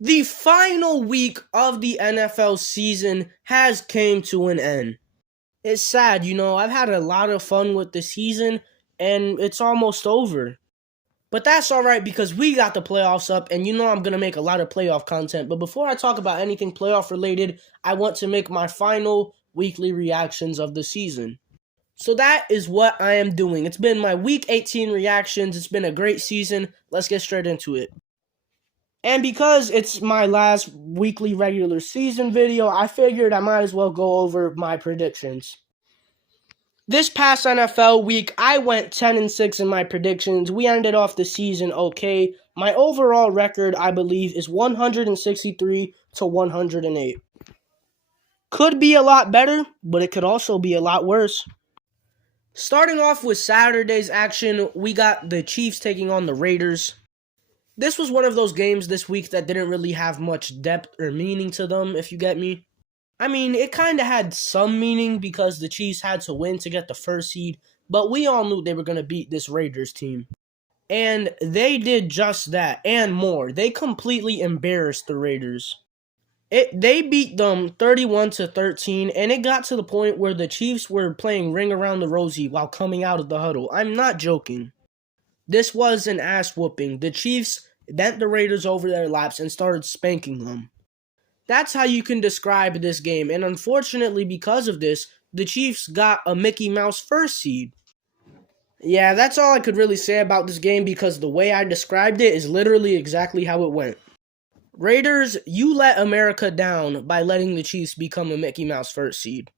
The final week of the NFL season has came to an end. It's sad, I've had a lot of fun with the season and it's almost over. But that's all right because we got the playoffs up and I'm going to make a lot of playoff content. But before I talk about anything playoff related, I want to make my final weekly reactions of the season. So that is what I am doing. It's been my week 18 reactions. It's been a great season. Let's get straight into it. And because it's my last weekly regular season video, I figured I might as well go over my predictions. This past NFL week, I went 10-6 in my predictions. We ended off the season okay. My overall record, I believe, is 163 to 108. Could be a lot better, but it could also be a lot worse. Starting off with Saturday's action, we got the Chiefs taking on the Raiders. This was one of those games this week that didn't really have much depth or meaning to them, if you get me. I mean, it kind of had some meaning because the Chiefs had to win to get the first seed, but we all knew they were going to beat this Raiders team. And they did just that and more. They completely embarrassed the Raiders. They beat them 31-13, and it got to the point where the Chiefs were playing Ring Around the Rosie while coming out of the huddle. I'm not joking. This was an ass whooping. The Chiefs bent the Raiders over their laps and started spanking them. That's how you can describe this game, and unfortunately because of this, the Chiefs got a Mickey Mouse first seed. Yeah, that's all I could really say about this game because the way I described it is literally exactly how it went. Raiders, you let America down by letting the Chiefs become a Mickey Mouse first seed.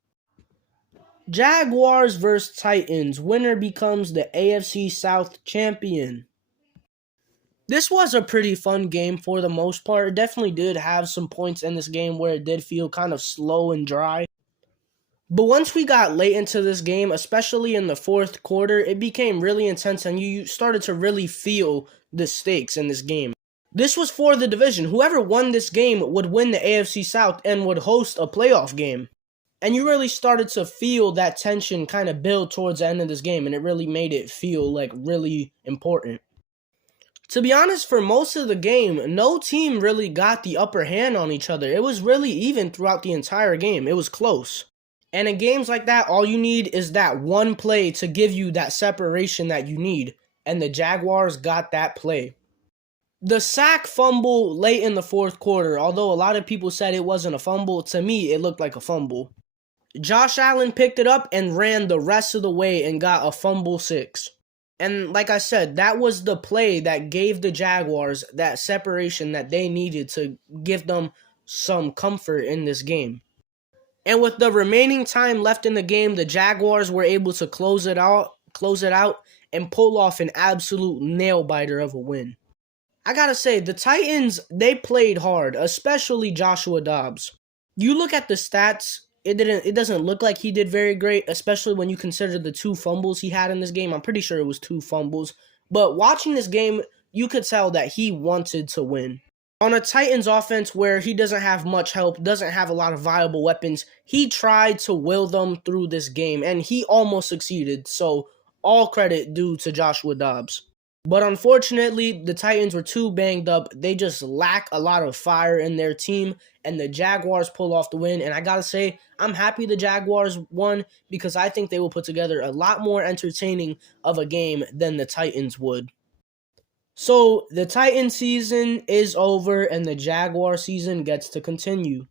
Jaguars vs. Titans. Winner becomes the AFC South champion. This was a pretty fun game for the most part. It definitely did have some points in this game where it did feel kind of slow and dry. But once we got late into this game, especially in the fourth quarter, it became really intense and you started to really feel the stakes in this game. This was for the division. Whoever won this game would win the AFC South and would host a playoff game. And you really started to feel that tension kind of build towards the end of this game, and it really made it feel like really important. To be honest, for most of the game, no team really got the upper hand on each other. It was really even throughout the entire game. It was close. And in games like that, all you need is that one play to give you that separation that you need. And the Jaguars got that play. The sack fumble late in the fourth quarter, although a lot of people said it wasn't a fumble, to me it looked like a fumble. Josh Allen picked it up and ran the rest of the way and got a fumble 6. And like I said, that was the play that gave the Jaguars that separation that they needed to give them some comfort in this game. And with the remaining time left in the game, the Jaguars were able to close it out and pull off an absolute nail-biter of a win. I gotta say, the Titans, they played hard, especially Joshua Dobbs. You look at the stats, it doesn't look like he did very great, especially when you consider the 2 fumbles he had in this game. I'm pretty sure it was 2 fumbles. But watching this game, you could tell that he wanted to win. On a Titans offense where he doesn't have much help, doesn't have a lot of viable weapons, he tried to will them through this game, and he almost succeeded. So all credit due to Joshua Dobbs. But unfortunately, the Titans were too banged up. They just lack a lot of fire in their team, and the Jaguars pull off the win. And I gotta say, I'm happy the Jaguars won because I think they will put together a lot more entertaining of a game than the Titans would. So the Titans season is over, and the Jaguar season gets to continue.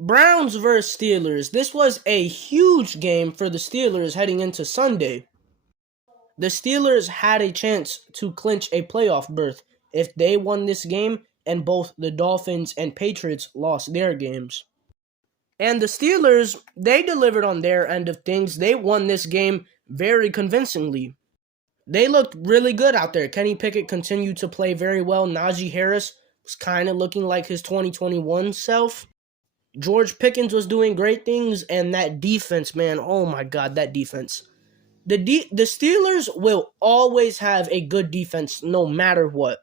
Browns vs. Steelers. This was a huge game for the Steelers heading into Sunday. The Steelers had a chance to clinch a playoff berth if they won this game and both the Dolphins and Patriots lost their games. And the Steelers, they delivered on their end of things. They won this game very convincingly. They looked really good out there. Kenny Pickett continued to play very well. Najee Harris was kind of looking like his 2021 self. George Pickens was doing great things, and that defense, man, oh my God, that defense. The Steelers will always have a good defense no matter what.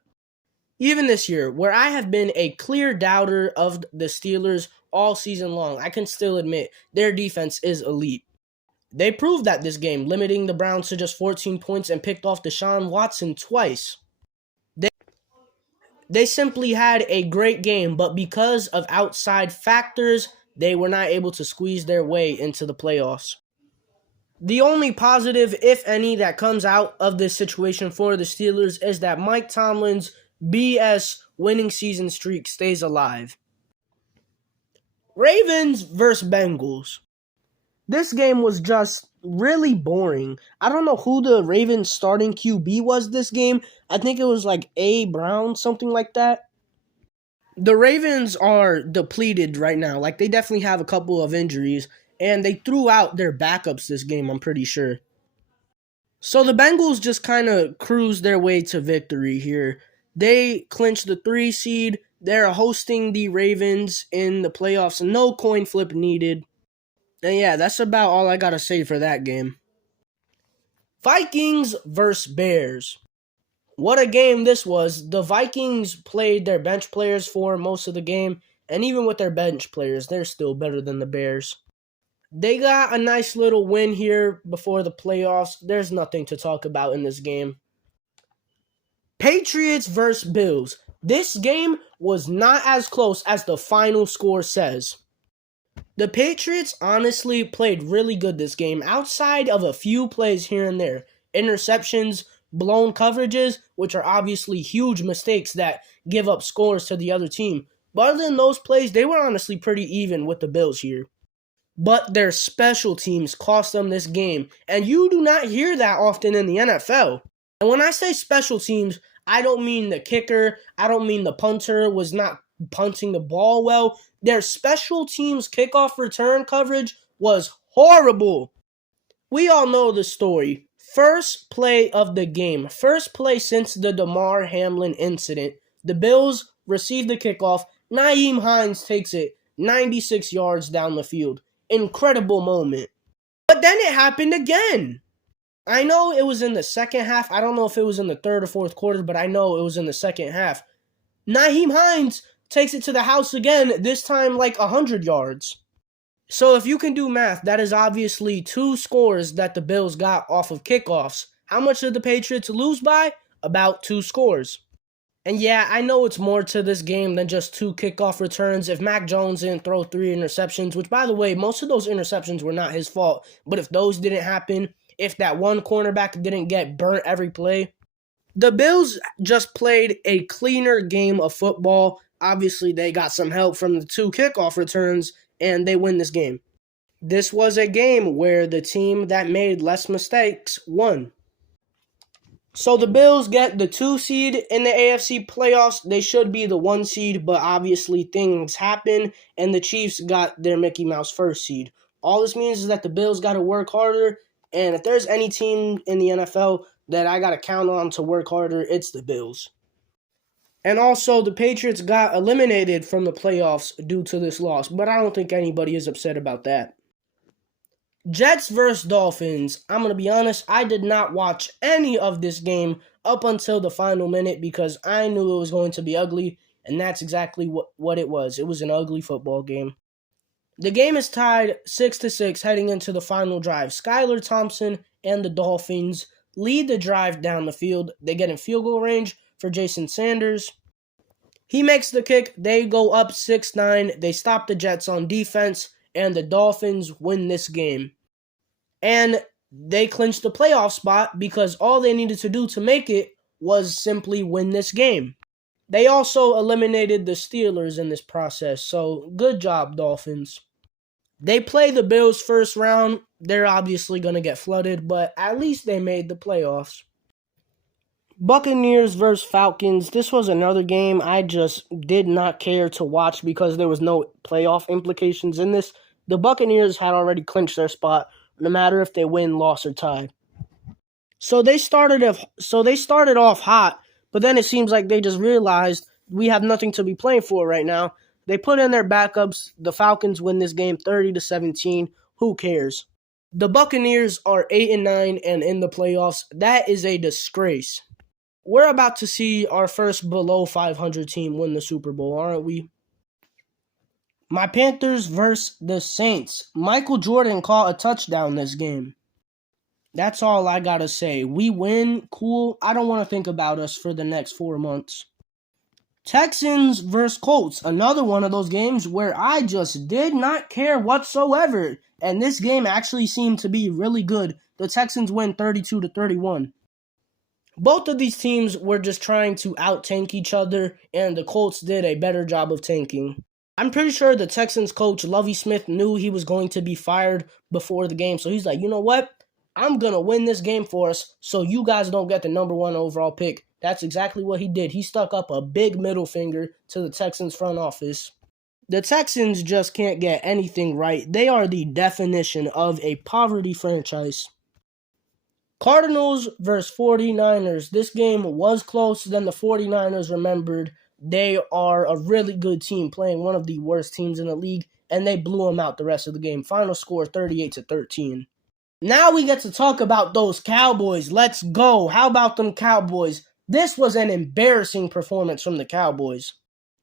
Even this year, where I have been a clear doubter of the Steelers all season long, I can still admit their defense is elite. They proved that this game, limiting the Browns to just 14 points and picked off Deshaun Watson twice. They simply had a great game, but because of outside factors, they were not able to squeeze their way into the playoffs. The only positive, if any, that comes out of this situation for the Steelers is that Mike Tomlin's BS winning season streak stays alive. Ravens versus Bengals. This game was just really boring. I don't know who the Ravens starting QB was this game. I think it was like A. Brown, something like that. The Ravens are depleted right now. Like, they definitely have a couple of injuries, and they threw out their backups this game, I'm pretty sure. So the Bengals just kind of cruised their way to victory here. They clinched the 3 seed. They're hosting the Ravens in the playoffs. No coin flip needed. And yeah, that's about all I got to say for that game. Vikings versus Bears. What a game this was. The Vikings played their bench players for most of the game, and even with their bench players, they're still better than the Bears. They got a nice little win here before the playoffs. There's nothing to talk about in this game. Patriots versus Bills. This game was not as close as the final score says. The Patriots honestly played really good this game, outside of a few plays here and there. Interceptions, blown coverages, which are obviously huge mistakes that give up scores to the other team. But other than those plays, they were honestly pretty even with the Bills here. But their special teams cost them this game, and you do not hear that often in the NFL. And when I say special teams, I don't mean the kicker, I don't mean the punter was not punting the ball well. Their special teams kickoff return coverage was horrible. We all know the story. First play of the game, first play since the Damar Hamlin incident. The Bills receive the kickoff. Nyheim Hines takes it 96 yards down the field. Incredible moment. But then it happened again. I know it was in the second half. I don't know if it was in the third or fourth quarter, but I know it was in the second half. Nyheim Hines takes it to the house again, this time like 100 yards. So if you can do math, that is obviously 2 scores that the Bills got off of kickoffs. How much did the Patriots lose by? About 2 scores. And yeah, I know it's more to this game than just 2 kickoff returns. If Mac Jones didn't throw 3 interceptions, which by the way, most of those interceptions were not his fault, but if those didn't happen, if that one cornerback didn't get burnt every play, the Bills just played a cleaner game of football. Obviously, they got some help from the 2 kickoff returns, and they win this game. This was a game where the team that made less mistakes won. So the Bills get the 2 seed in the AFC playoffs. They should be the 1 seed, but obviously things happen, and the Chiefs got their Mickey Mouse 1st seed. All this means is that the Bills got to work harder, and if there's any team in the NFL that I got to count on to work harder, it's the Bills. And also, the Patriots got eliminated from the playoffs due to this loss, but I don't think anybody is upset about that. Jets versus Dolphins. I'm going to be honest, I did not watch any of this game up until the final minute because I knew it was going to be ugly, and that's exactly what it was. It was an ugly football game. The game is tied 6-6 heading into the final drive. Skylar Thompson and the Dolphins lead the drive down the field. They get in field goal range for Jason Sanders. He makes the kick. They go up 6-9. They stop the Jets on defense, and the Dolphins win this game. And they clinch the playoff spot because all they needed to do to make it was simply win this game. They also eliminated the Steelers in this process, so good job, Dolphins. They play the Bills first round. They're obviously going to get flooded, but at least they made the playoffs. Buccaneers versus Falcons. This was another game I just did not care to watch because there was no playoff implications in this. The Buccaneers had already clinched their spot, no matter if they win, loss, or tie. So they started off hot, but then it seems like they just realized we have nothing to be playing for right now. They put in their backups. The Falcons win this game 30-17. Who cares? The Buccaneers are 8-9 and in the playoffs. That is a disgrace. We're about to see our first below 500 team win the Super Bowl, aren't we? My Panthers versus the Saints. Michael Jordan caught a touchdown this game. That's all I gotta say. We win, cool. I don't want to think about us for the next 4 months. Texans versus Colts, another one of those games where I just did not care whatsoever. And this game actually seemed to be really good. The Texans win 32-31. Both of these teams were just trying to out-tank each other, and the Colts did a better job of tanking. I'm pretty sure the Texans coach, Lovie Smith, knew he was going to be fired before the game. So he's like, you know what? I'm going to win this game for us so you guys don't get the number 1 overall pick. That's exactly what he did. He stuck up a big middle finger to the Texans front office. The Texans just can't get anything right. They are the definition of a poverty franchise. Cardinals versus 49ers. This game was closer than the 49ers remembered. They are a really good team playing one of the worst teams in the league, and they blew them out the rest of the game. Final score 38-13. Now we get to talk about those Cowboys. Let's go. How about them Cowboys? This was an embarrassing performance from the Cowboys.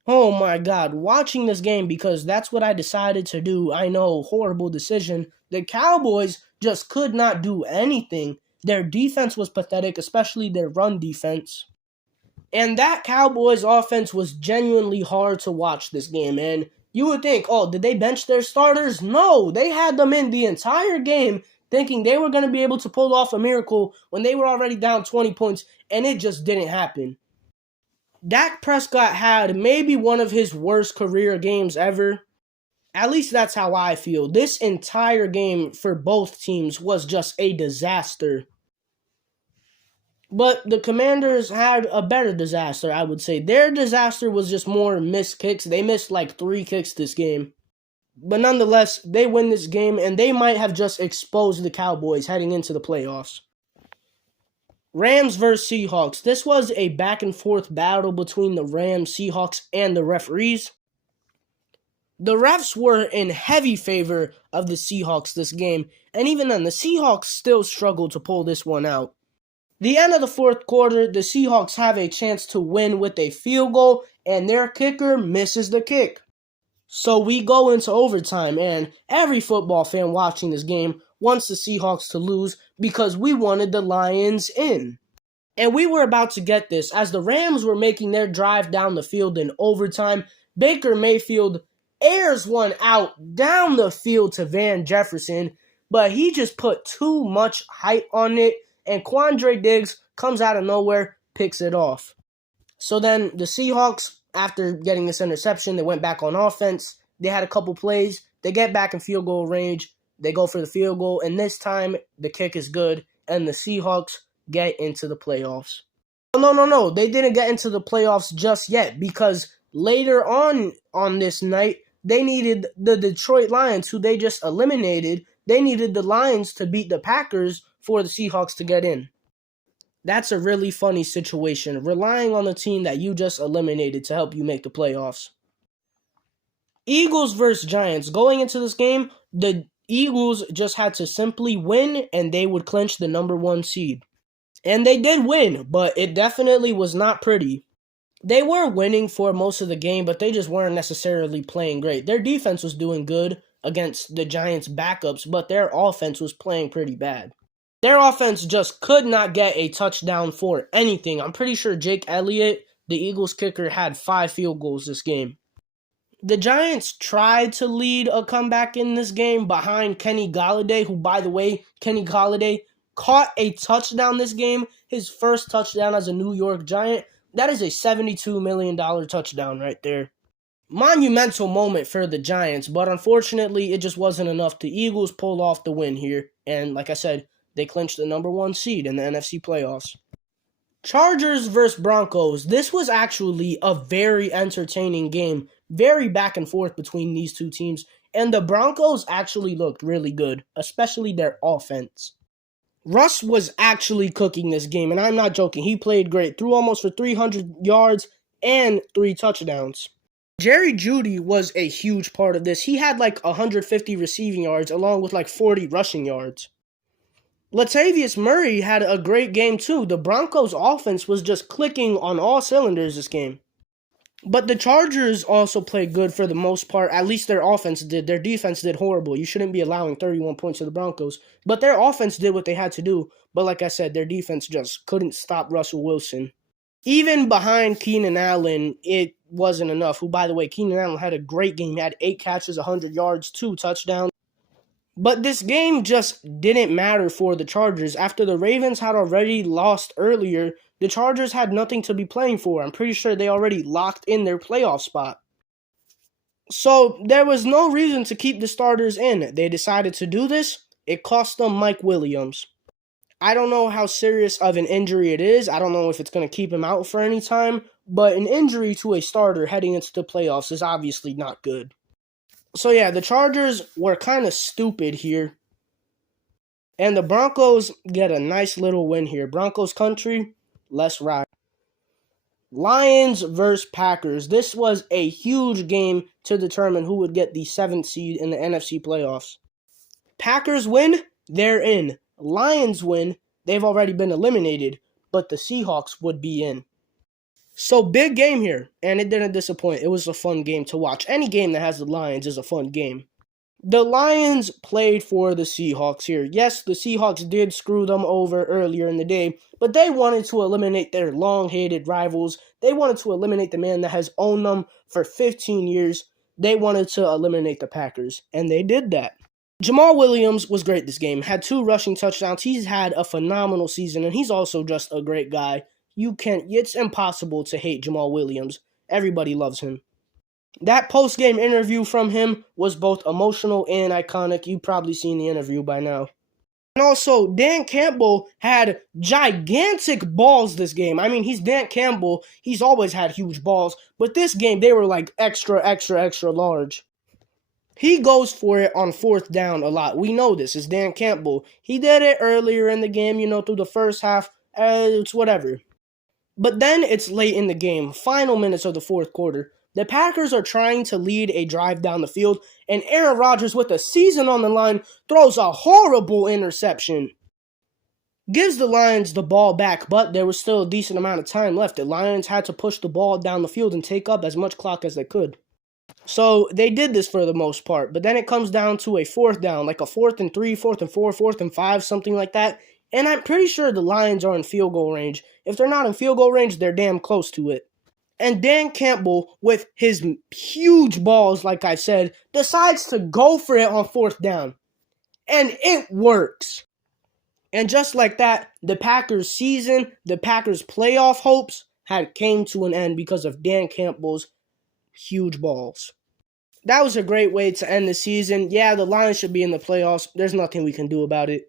Oh my God, watching this game, because that's what I decided to do. I know, horrible decision. The Cowboys just could not do anything. Their defense was pathetic, especially their run defense. And that Cowboys offense was genuinely hard to watch this game. And you would think, oh, did they bench their starters? No, they had them in the entire game thinking they were going to be able to pull off a miracle when they were already down 20 points, and it just didn't happen. Dak Prescott had maybe one of his worst career games ever. At least that's how I feel. This entire game for both teams was just a disaster. But the Commanders had a better disaster, I would say. Their disaster was just more missed kicks. They missed like 3 kicks this game. But nonetheless, they win this game, and they might have just exposed the Cowboys heading into the playoffs. Rams versus Seahawks. This was a back-and-forth battle between the Rams, Seahawks, and the referees. The refs were in heavy favor of the Seahawks this game, and even then, the Seahawks still struggled to pull this one out. The end of the fourth quarter, the Seahawks have a chance to win with a field goal, and their kicker misses the kick. So we go into overtime, and every football fan watching this game wants the Seahawks to lose because we wanted the Lions in. And we were about to get this. As the Rams were making their drive down the field in overtime, Baker Mayfield airs one out down the field to Van Jefferson, but he just put too much height on it, and Quandre Diggs comes out of nowhere, picks it off. So then the Seahawks, after getting this interception, they went back on offense. They had a couple plays. They get back in field goal range. They go for the field goal, and this time the kick is good, and the Seahawks get into the playoffs. No. They didn't get into the playoffs just yet, because later on this night, they needed the Detroit Lions, who they just eliminated. They needed the Lions to beat the Packers for the Seahawks to get in. That's a really funny situation, relying on the team that you just eliminated to help you make the playoffs. Eagles versus Giants. Going into this game, the Eagles just had to simply win, and they would clinch the number 1 seed. And they did win, but it definitely was not pretty. They were winning for most of the game, but they just weren't necessarily playing great. Their defense was doing good against the Giants' backups, but their offense was playing pretty bad. Their offense just could not get a touchdown for anything. I'm pretty sure Jake Elliott, the Eagles kicker, had 5 field goals this game. The Giants tried to lead a comeback in this game behind Kenny Golladay, who, by the way, Kenny Golladay caught a touchdown this game, his first touchdown as a New York Giant. That is a $72 million touchdown right there. Monumental moment for the Giants, but unfortunately, it just wasn't enough. The Eagles pulled off the win here, and like I said, they clinched the number 1 seed in the NFC playoffs. Chargers versus Broncos. This was actually a very entertaining game. Very back and forth between these two teams. And the Broncos actually looked really good, especially their offense. Russ was actually cooking this game, and I'm not joking. He played great. Threw almost for 300 yards and 3 touchdowns. Jerry Jeudy was a huge part of this. He had like 150 receiving yards along with like 40 rushing yards. Latavius Murray had a great game too. The Broncos offense was just clicking on all cylinders this game. But the Chargers also played good for the most part. At least their offense did. Their defense did horrible. You shouldn't be allowing 31 points to the Broncos. But their offense did what they had to do. But like I said, their defense just couldn't stop Russell Wilson. Even behind Keenan Allen, it wasn't enough. Who, by the way, Keenan Allen had a great game. He had 8 catches, 100 yards, 2 touchdowns. But this game just didn't matter for the Chargers. After the Ravens had already lost earlier, the Chargers had nothing to be playing for. I'm pretty sure they already locked in their playoff spot. So there was no reason to keep the starters in. They decided to do this. It cost them Mike Williams. I don't know how serious of an injury it is. I don't know if it's going to keep him out for any time. But an injury to a starter heading into the playoffs is obviously not good. So yeah, the Chargers were kind of stupid here. And the Broncos get a nice little win here. Broncos country, let's ride. Lions versus Packers. This was a huge game to determine who would get the 7th seed in the NFC playoffs. Packers win, they're in. Lions win, they've already been eliminated, but the Seahawks would be in. So big game here, and it didn't disappoint. It was a fun game to watch. Any game that has the Lions is a fun game. The Lions played for the Seahawks here. Yes, the Seahawks did screw them over earlier in the day, but they wanted to eliminate their long-hated rivals. They wanted to eliminate the man that has owned them for 15 years. They wanted to eliminate the Packers, and they did that. Jamal Williams was great this game. Had 2 rushing touchdowns. He's had a phenomenal season, and he's also just a great guy. It's impossible to hate Jamal Williams. Everybody loves him. That post-game interview from him was both emotional and iconic. You've probably seen the interview by now. And also, Dan Campbell had gigantic balls this game. I mean, he's Dan Campbell. He's always had huge balls. But this game, they were like extra large. He goes for it on 4th down a lot. We know this. It's Dan Campbell. He did it earlier in the game, through the first half. It's whatever. But then it's late in the game, final minutes of the 4th quarter. The Packers are trying to lead a drive down the field, and Aaron Rodgers, with the season on the line, throws a horrible interception. Gives the Lions the ball back, but there was still a decent amount of time left. The Lions had to push the ball down the field and take up as much clock as they could. So they did this for the most part, but then it comes down to a 4th down, like a 4th and 3, 4th and 4, 4th and 5, something like that. And I'm pretty sure the Lions are in field goal range. If they're not in field goal range, they're damn close to it. And Dan Campbell, with his huge balls, like I said, decides to go for it on 4th down. And it works. And just like that, the Packers season, the Packers playoff hopes had came to an end because of Dan Campbell's huge balls. That was a great way to end the season. Yeah, the Lions should be in the playoffs. There's nothing we can do about it.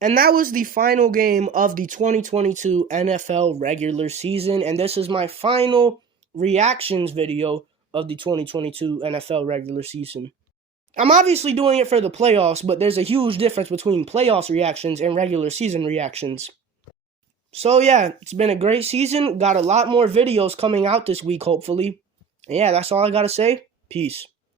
And that was the final game of the 2022 NFL regular season. And this is my final reactions video of the 2022 NFL regular season. I'm obviously doing it for the playoffs, but there's a huge difference between playoffs reactions and regular season reactions. So yeah, it's been a great season. Got a lot more videos coming out this week, hopefully. And yeah, that's all I gotta say. Peace.